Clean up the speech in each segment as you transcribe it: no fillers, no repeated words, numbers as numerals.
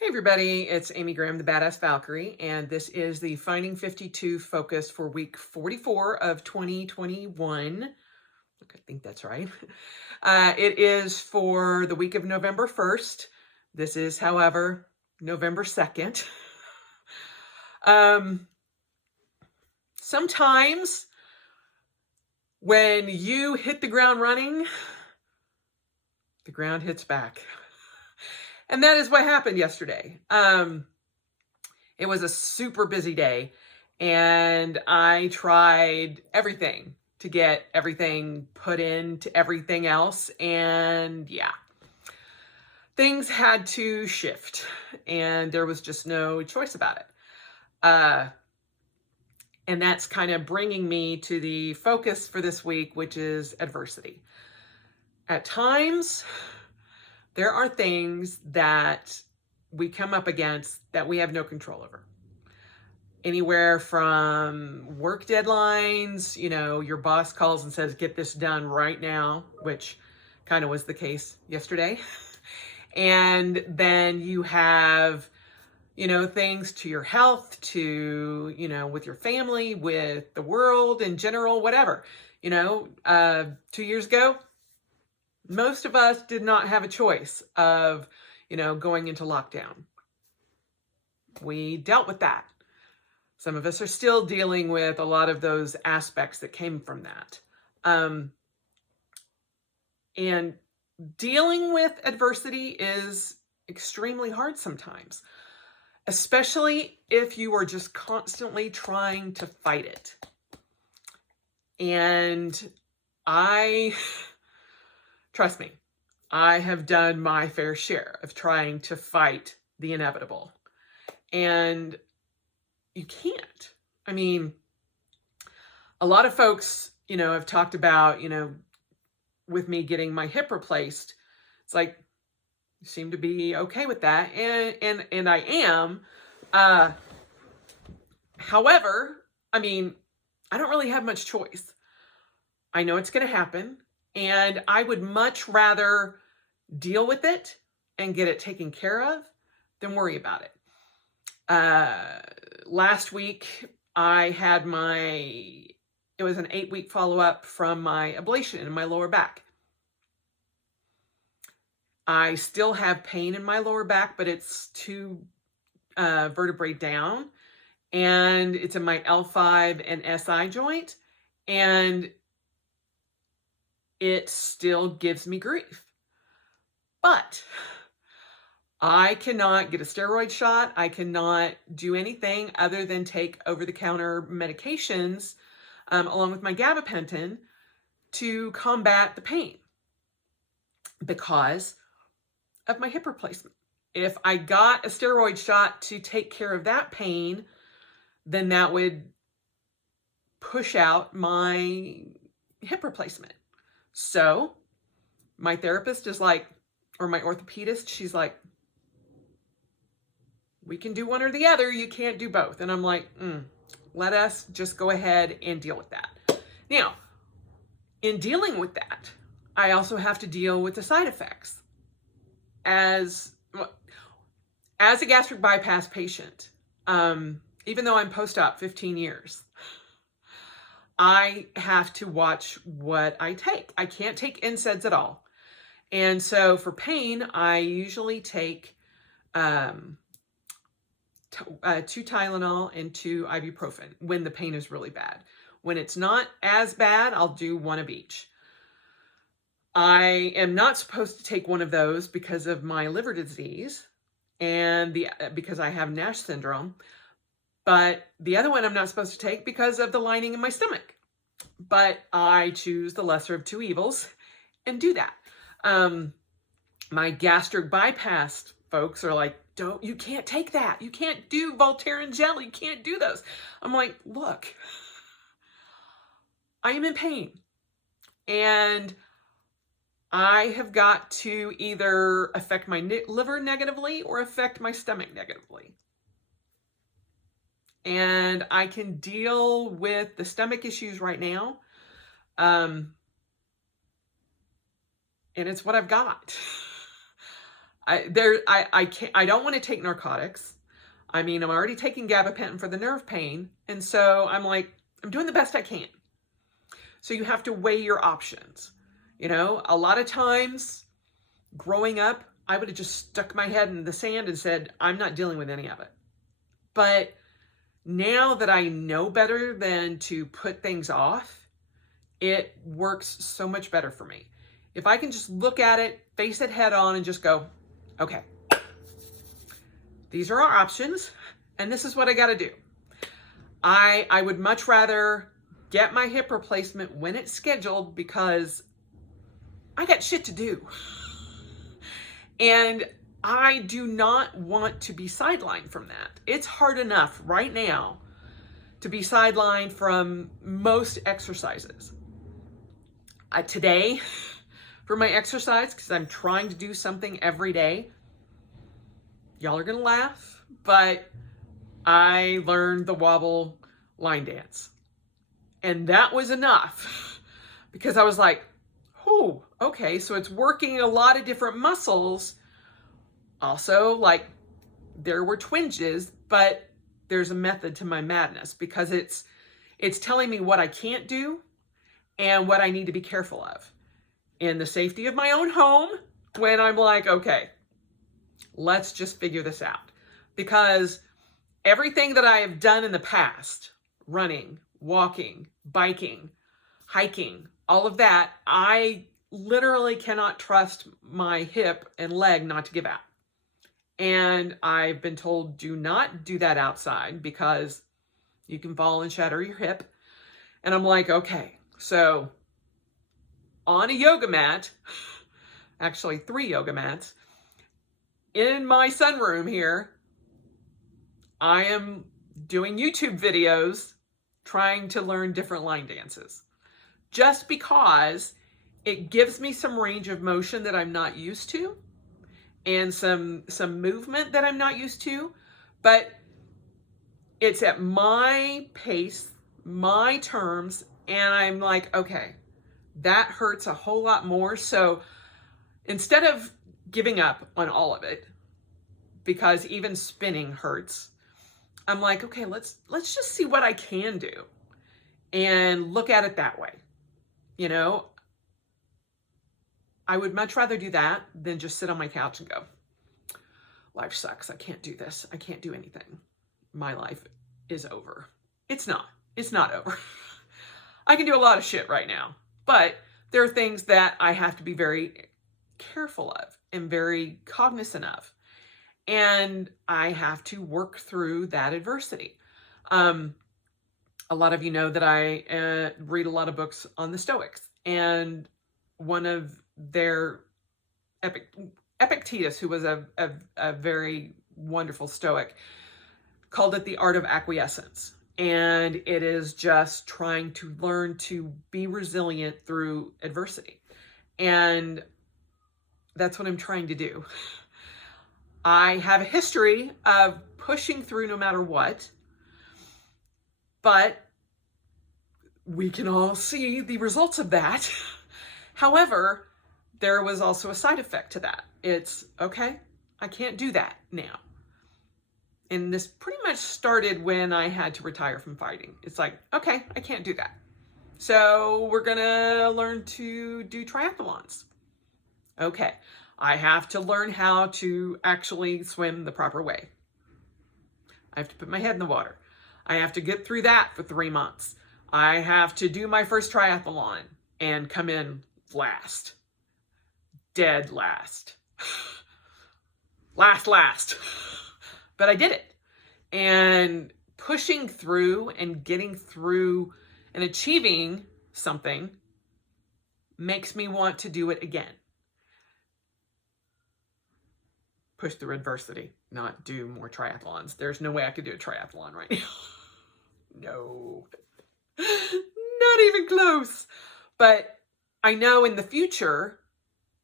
Hey everybody, it's Amy Graham, the Badass Valkyrie, and this is the Finding 52 focus for week 44 of 2021. I think that's right. It is for the week of November 1st. This is, however, November 2nd. Sometimes when you hit the ground running, the ground hits back. And that is what happened yesterday. It was a super busy day, and I tried everything to get everything put into everything else. And yeah, things had to shift, and there was just no choice about it. And that's kind of bringing me to the focus for this week, which is adversity. At times, there are things that we come up against that we have no control over. Anywhere from work deadlines, your boss calls and says, get this done right now, which kind of was the case yesterday. And then you have, things to your health, to, with your family, with the world in general, whatever. 2 years ago, most of us did not have a choice of, going into lockdown. We dealt with that. Some of us are still dealing with a lot of those aspects that came from that. And dealing with adversity is extremely hard sometimes, especially if you are just constantly trying to fight it. And trust me, I have done my fair share of trying to fight the inevitable. And you can't. I mean, a lot of folks, have talked about, with me getting my hip replaced, it's like, you seem to be okay with that. And I am. However, I mean, I don't really have much choice. I know it's going to happen, and I would much rather deal with it and get it taken care of than worry about it. Last week I had it was an 8-week follow-up from my ablation in my lower back. I still have pain in my lower back, but it's 2 vertebrae down, and it's in my L5 and SI joint, and it still gives me grief. But I cannot get a steroid shot. I cannot do anything other than take over-the-counter medications along with my gabapentin to combat the pain because of my hip replacement. If I got a steroid shot to take care of that pain, then that would push out my hip replacement. So my therapist is like, or my orthopedist, she's like, we can do one or the other. You can't do both. And I'm like, let us just go ahead and deal with that. Now, in dealing with that, I also have to deal with the side effects. As a gastric bypass patient, even though I'm post-op 15 years, I have to watch what I take. I can't take NSAIDs at all. And so for pain, I usually take 2 Tylenol and 2 ibuprofen when the pain is really bad. When it's not as bad, I'll do 1 of each. I am not supposed to take one of those because of my liver disease and because I have NASH syndrome. But the other one I'm not supposed to take because of the lining in my stomach. But I choose the lesser of 2 evils and do that. My gastric bypass folks are like, you can't take that. You can't do Voltaren gel. You can't do those. I'm like, look, I am in pain. And I have got to either affect my liver negatively or affect my stomach negatively. And I can deal with the stomach issues right now. And it's what I've got. I don't want to take narcotics. I mean, I'm already taking gabapentin for the nerve pain. And so I'm like, I'm doing the best I can. So you have to weigh your options. You know, a lot of times growing up, I would have just stuck my head in the sand and said, I'm not dealing with any of it. But now that I know better than to put things off, it works so much better for me. If I can just look at it, face it head on, and just go, okay, these are our options, and this is what I got to do. I would much rather get my hip replacement when it's scheduled because I got shit to do. And I do not want to be sidelined from that. It's hard enough right now to be sidelined from most exercises. Today, for my exercise, because I'm trying to do something every day, y'all are going to laugh, but I learned the wobble line dance. And that was enough because I was like, oh, okay, so it's working a lot of different muscles. Also, like, there were twinges, but there's a method to my madness because it's telling me what I can't do and what I need to be careful of in the safety of my own home when I'm like, okay, let's just figure this out. Because everything that I have done in the past, running, walking, biking, hiking, all of that, I literally cannot trust my hip and leg not to give out. And I've been told, do not do that outside because you can fall and shatter your hip. And I'm like, okay, so on a yoga mat, actually 3 yoga mats, in my sunroom here, I am doing YouTube videos trying to learn different line dances. Just because it gives me some range of motion that I'm not used to and some movement that I'm not used to, but it's at my pace, my terms, and I'm like, okay, that hurts a whole lot more. So instead of giving up on all of it, because even spinning hurts, I'm like, okay, let's just see what I can do and look at it that way. You know, I would much rather do that than just sit on my couch and go, life sucks. I can't do this. I can't do anything. My life is over. It's not over. I can do a lot of shit right now, but there are things that I have to be very careful of and very cognizant of. And I have to work through that adversity. A lot of you know that I read a lot of books on the Stoics, and one of their Epictetus, who was a very wonderful Stoic, called it the art of acquiescence. And it is just trying to learn to be resilient through adversity. And that's what I'm trying to do. I have a history of pushing through no matter what, but we can all see the results of that. However, there was also a side effect to that. It's, okay, I can't do that now. And this pretty much started when I had to retire from fighting. It's like, okay, I can't do that. So we're gonna learn to do triathlons. Okay, I have to learn how to actually swim the proper way. I have to put my head in the water. I have to get through that for 3 months. I have to do my first triathlon and come in last. Dead last. last. But I did it. And pushing through and getting through and achieving something makes me want to do it again. Push through adversity, not do more triathlons. There's no way I could do a triathlon right now. No. Not even close. But I know in the future,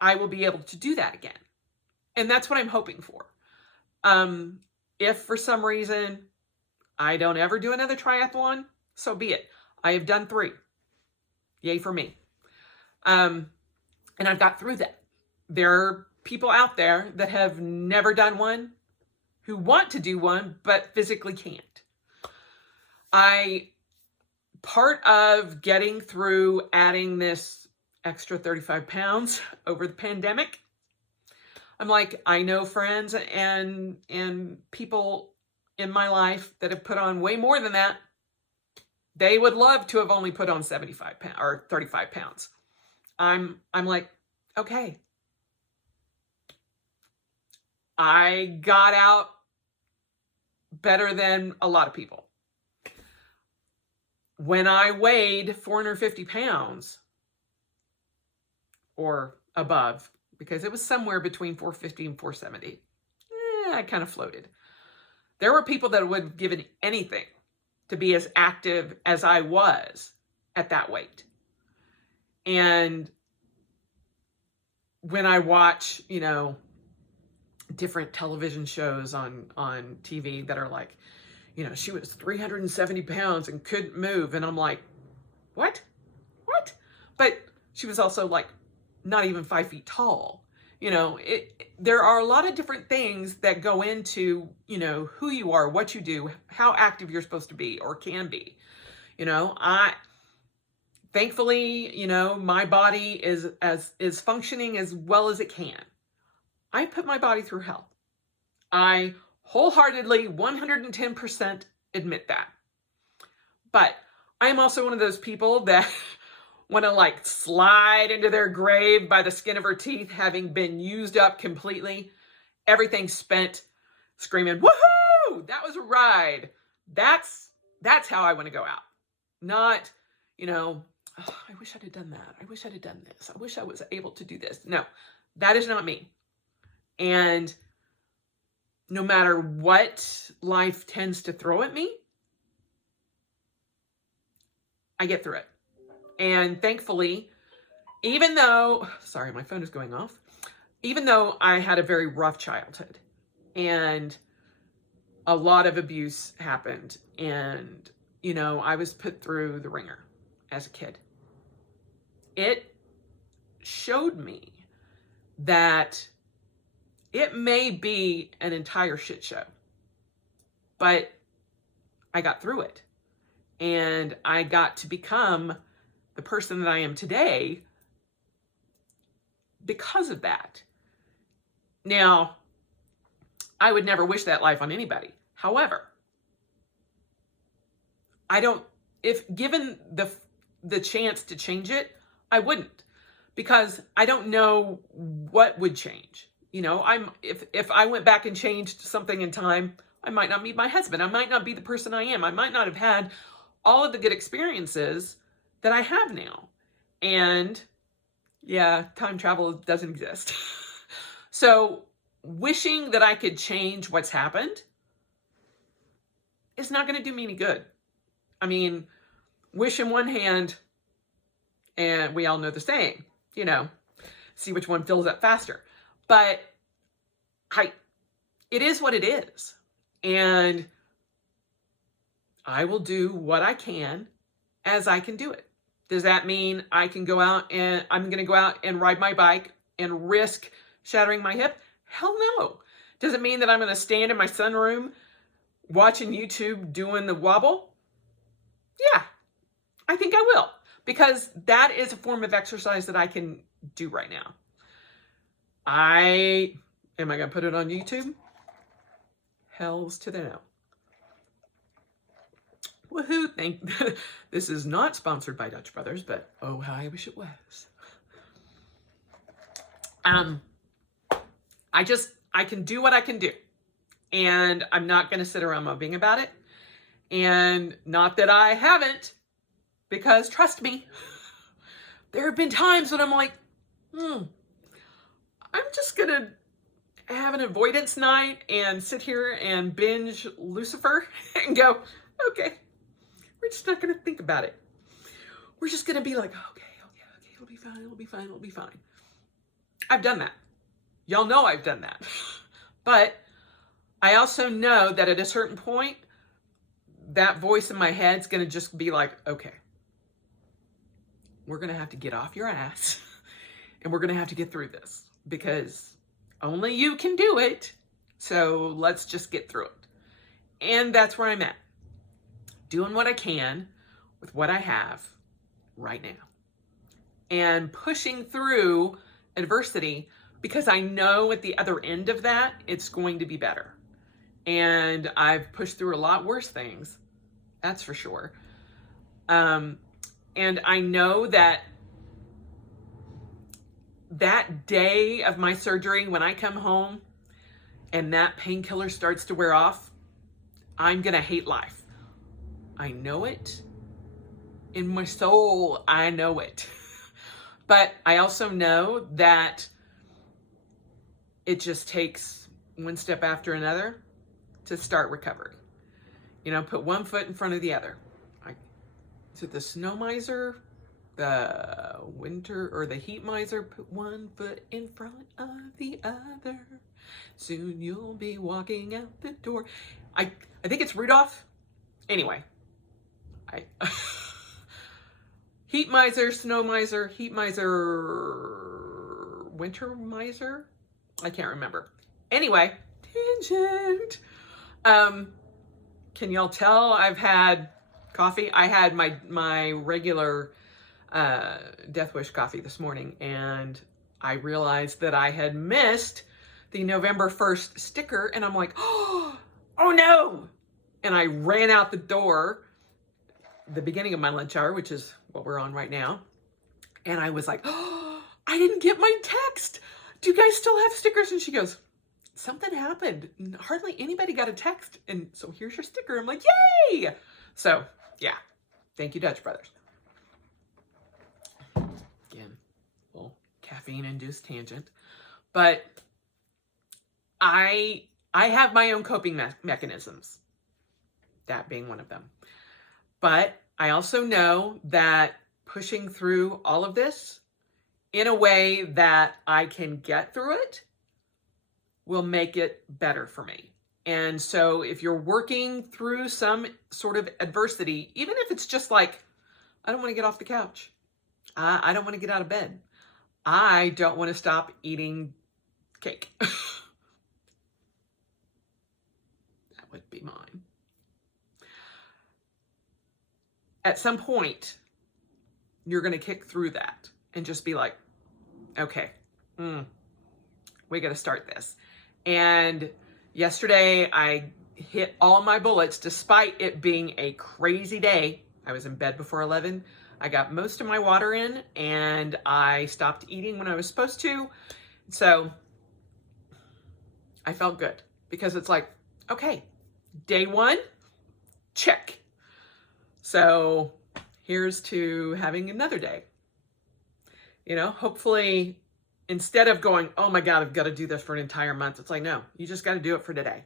I will be able to do that again. And that's what I'm hoping for. If for some reason I don't ever do another triathlon, so be it. I have done 3. Yay for me. And I've got through that. There are people out there that have never done one, who want to do one, but physically can't. Part of getting through adding this extra 35 pounds over the pandemic, I'm like, I know friends and people in my life that have put on way more than that. They would love to have only put on 75 pounds or 35 pounds. I'm like, okay. I got out better than a lot of people. When I weighed 450 pounds or above, because it was somewhere between 450 and 470, I kind of floated. There were people that would have given anything to be as active as I was at that weight. And when I watch, different television shows on TV that are like, she was 370 pounds and couldn't move. And I'm like, what? But she was also like not even 5 feet tall. There are a lot of different things that go into, who you are, what you do, how active you're supposed to be or can be. Thankfully, my body is functioning as well as it can. I put my body through hell. I wholeheartedly 110% admit that. But I am also one of those people that want to slide into their grave by the skin of her teeth, having been used up completely, everything spent, screaming, woohoo, that was a ride. That's how I want to go out. Not, oh, I wish I'd have done that. I wish I'd have done this. I wish I was able to do this. No, that is not me. And no matter what life tends to throw at me, I get through it. And thankfully, even though, sorry, my phone is going off, even though I had a very rough childhood and a lot of abuse happened and, I was put through the ringer as a kid, it showed me that it may be an entire shit show, but I got through it and I got to become the person that I am today because of that. Now, I would never wish that life on anybody. However, if given the chance to change it, I wouldn't, because I don't know what would change. If I went back and changed something in time, I might not meet my husband. I might not be the person I am. I might not have had all of the good experiences that I have now. And yeah, time travel doesn't exist. So wishing that I could change what's happened is not going to do me any good. I mean, wish in one hand, and we all know the saying, see which one fills up faster. But it is what it is. And I will do what I can as I can do it. Does that mean I'm going to go out and ride my bike and risk shattering my hip? Hell no. Does it mean that I'm going to stand in my sunroom watching YouTube doing the wobble? Yeah, I think I will, because that is a form of exercise that I can do right now. Am I going to put it on YouTube? Hells to the no. Woohoo, this is not sponsored by Dutch Brothers, but oh, how I wish it was. I can do what I can do, and I'm not going to sit around moping about it. And not that I haven't, because trust me, there have been times when I'm like, I'm just going to have an avoidance night and sit here and binge Lucifer and go, okay, we're just not going to think about it. We're just going to be like, okay, it'll be fine. I've done that. Y'all know I've done that. But I also know that at a certain point, that voice in my head's going to just be like, okay, we're going to have to get off your ass and we're going to have to get through this, because only you can do it. So let's just get through it. And that's where I'm at. Doing what I can with what I have right now. And pushing through adversity because I know at the other end of that, it's going to be better. And I've pushed through a lot worse things. That's for sure. And I know that day of my surgery, when I come home and that painkiller starts to wear off, I'm going to hate life. I know it. In my soul, I know it. But I also know that it just takes one step after another to start recovery. Put one foot in front of the other. Is it the snow miser? The winter or the heat miser? Put one foot in front of the other. Soon you'll be walking out the door. I think it's Rudolph. Anyway, heat miser, snow miser, heat miser, winter miser. I can't remember. Anyway, tangent. Can y'all tell I've had coffee? I had my regular Death Wish coffee this morning, and I realized that I had missed the November 1st sticker, and I'm like, oh no! And I ran out the door, the beginning of my lunch hour, which is what we're on right now, and I was like, oh, I didn't get my text. Do you guys still have stickers? And she goes, something happened. Hardly anybody got a text, and so here's your sticker. I'm like, yay! So, yeah. Thank you, Dutch Brothers. Again, a little caffeine-induced tangent. But I have my own coping mechanisms, that being one of them. But I also know that pushing through all of this in a way that I can get through it will make it better for me. And so if you're working through some sort of adversity, even if it's just like, I don't want to get off the couch. I don't want to get out of bed. I don't want to stop eating cake. That would be mine. At some point, you're going to kick through that and just be like, okay, we got to start this. And yesterday I hit all my bullets despite it being a crazy day. I was in bed before 11. I got most of my water in and I stopped eating when I was supposed to. So I felt good because it's like, okay, day one, check. So here's to having another day. Hopefully instead of going, oh my God, I've got to do this for an entire month. It's like, no, you just got to do it for today.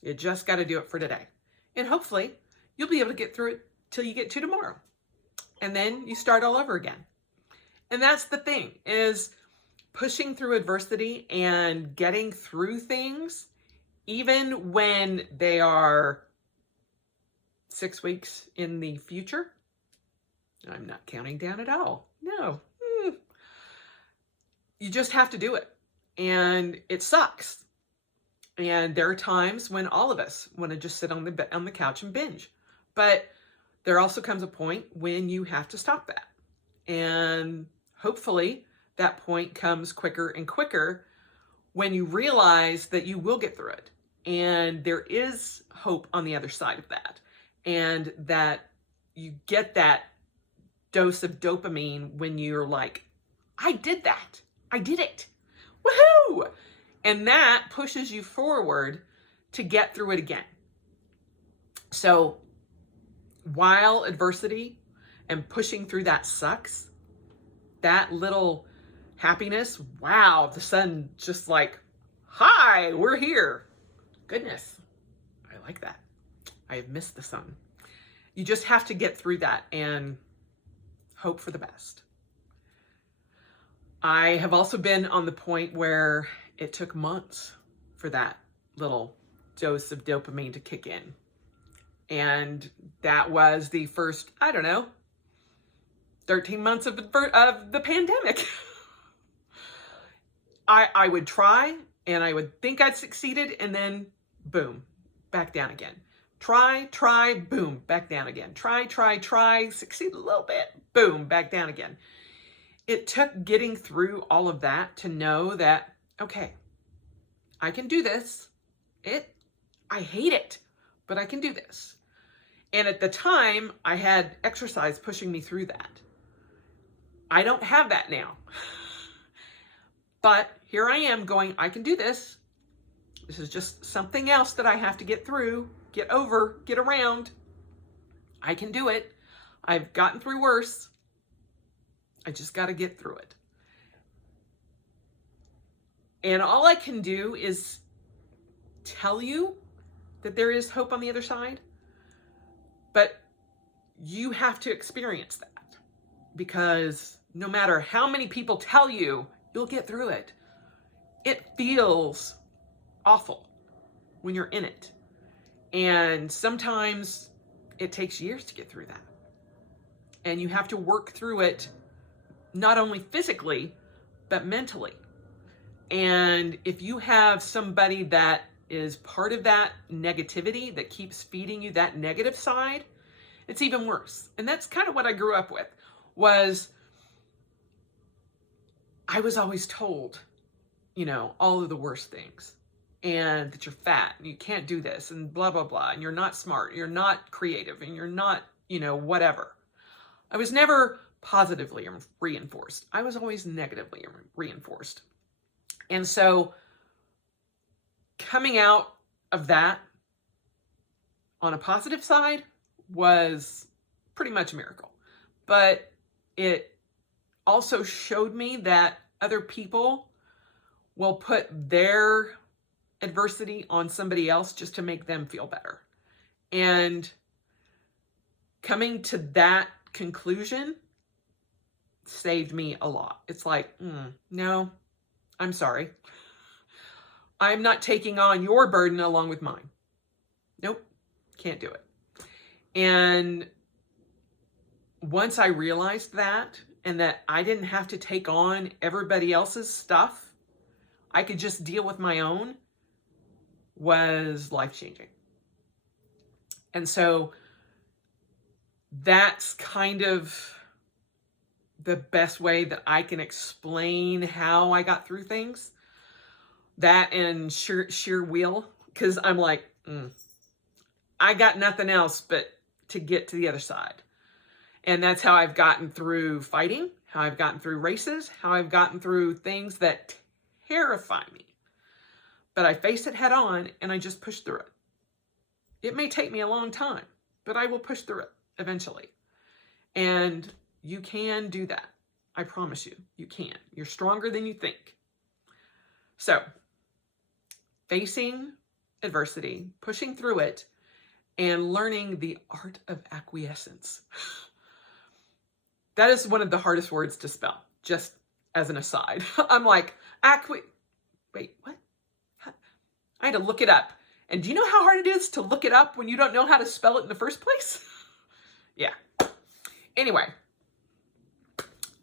You just got to do it for today. And hopefully you'll be able to get through it till you get to tomorrow. And then you start all over again. And that's the thing, is pushing through adversity and getting through things, even when they are 6 weeks in the future. I'm not counting down at all. No. You just have to do it. And it sucks. And there are times when all of us want to just sit on the couch and binge. But there also comes a point when you have to stop that. And hopefully that point comes quicker and quicker when you realize that you will get through it. And there is hope on the other side of that. And that you get that dose of dopamine when you're like, I did that. I did it. Woohoo! And that pushes you forward to get through it again. So while adversity and pushing through that sucks, that little happiness, wow, the sun just like, hi, we're here. Goodness, I like that. I have missed the sun. You just have to get through that and hope for the best. I have also been on the point where it took months for that little dose of dopamine to kick in. And that was the first, 13 months of the pandemic. I would try and I would think I'd succeeded, and then boom, back down again. Try, boom, back down again. Try, succeed a little bit, boom, back down again. It took getting through all of that to know that, okay, I can do this. I hate it, but I can do this. And at the time, I had exercise pushing me through that. I don't have that now. But here I am going, I can do this. This is just something else that I have to get through, get over, get around. I can do it. I've gotten through worse. I just got to get through it. And all I can do is tell you that there is hope on the other side. But you have to experience that, because no matter how many people tell you, you'll get through it. It feels awful when you're in it. And sometimes it takes years to get through that. And you have to work through it, not only physically, but mentally. And if you have somebody that is part of that negativity that keeps feeding you that negative side, it's even worse. And that's kind of what I grew up with, was I was always told, all of the worst things, and that you're fat and you can't do this and blah, blah, blah. And you're not smart. You're not creative, and you're not, whatever. I was never positively reinforced. I was always negatively reinforced. And so coming out of that on a positive side was pretty much a miracle. But it also showed me that other people will put their adversity on somebody else just to make them feel better. And coming to that conclusion saved me a lot. It's like, no, I'm sorry. I'm not taking on your burden along with mine. Nope, can't do it. And once I realized that, and that I didn't have to take on everybody else's stuff, I could just deal with my own, was life-changing. And so that's kind of the best way that I can explain how I got through things. That and sheer will, because I'm like, I got nothing else but to get to the other side. And that's how I've gotten through fighting, how I've gotten through races, how I've gotten through things that terrify me. But I face it head on, and I just push through it. It may take me a long time, but I will push through it eventually. And you can do that. I promise you, you can. You're stronger than you think. So, facing adversity, pushing through it, and learning the art of acquiescence. That is one of the hardest words to spell, just as an aside. I'm like, wait, what? I had to look it up. And do you know how hard it is to look it up when you don't know how to spell it in the first place? Yeah. Anyway,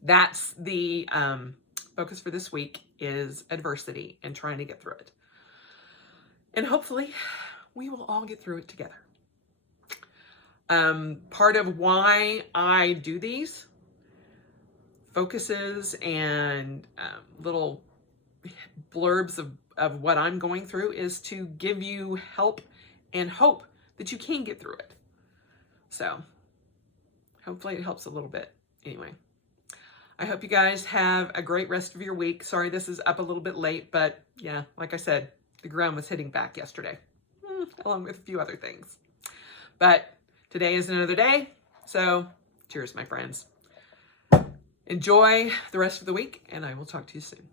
that's the focus for this week, is adversity and trying to get through it. And hopefully we will all get through it together. Part of why I do these focuses and little blurbs of what I'm going through is to give you help and hope that you can get through it. So hopefully it helps a little bit. Anyway, I hope you guys have a great rest of your week. Sorry this is up a little bit late, but yeah, like I said, the ground was hitting back yesterday, along with a few other things. But today is another day, so cheers, my friends. Enjoy the rest of the week, and I will talk to you soon.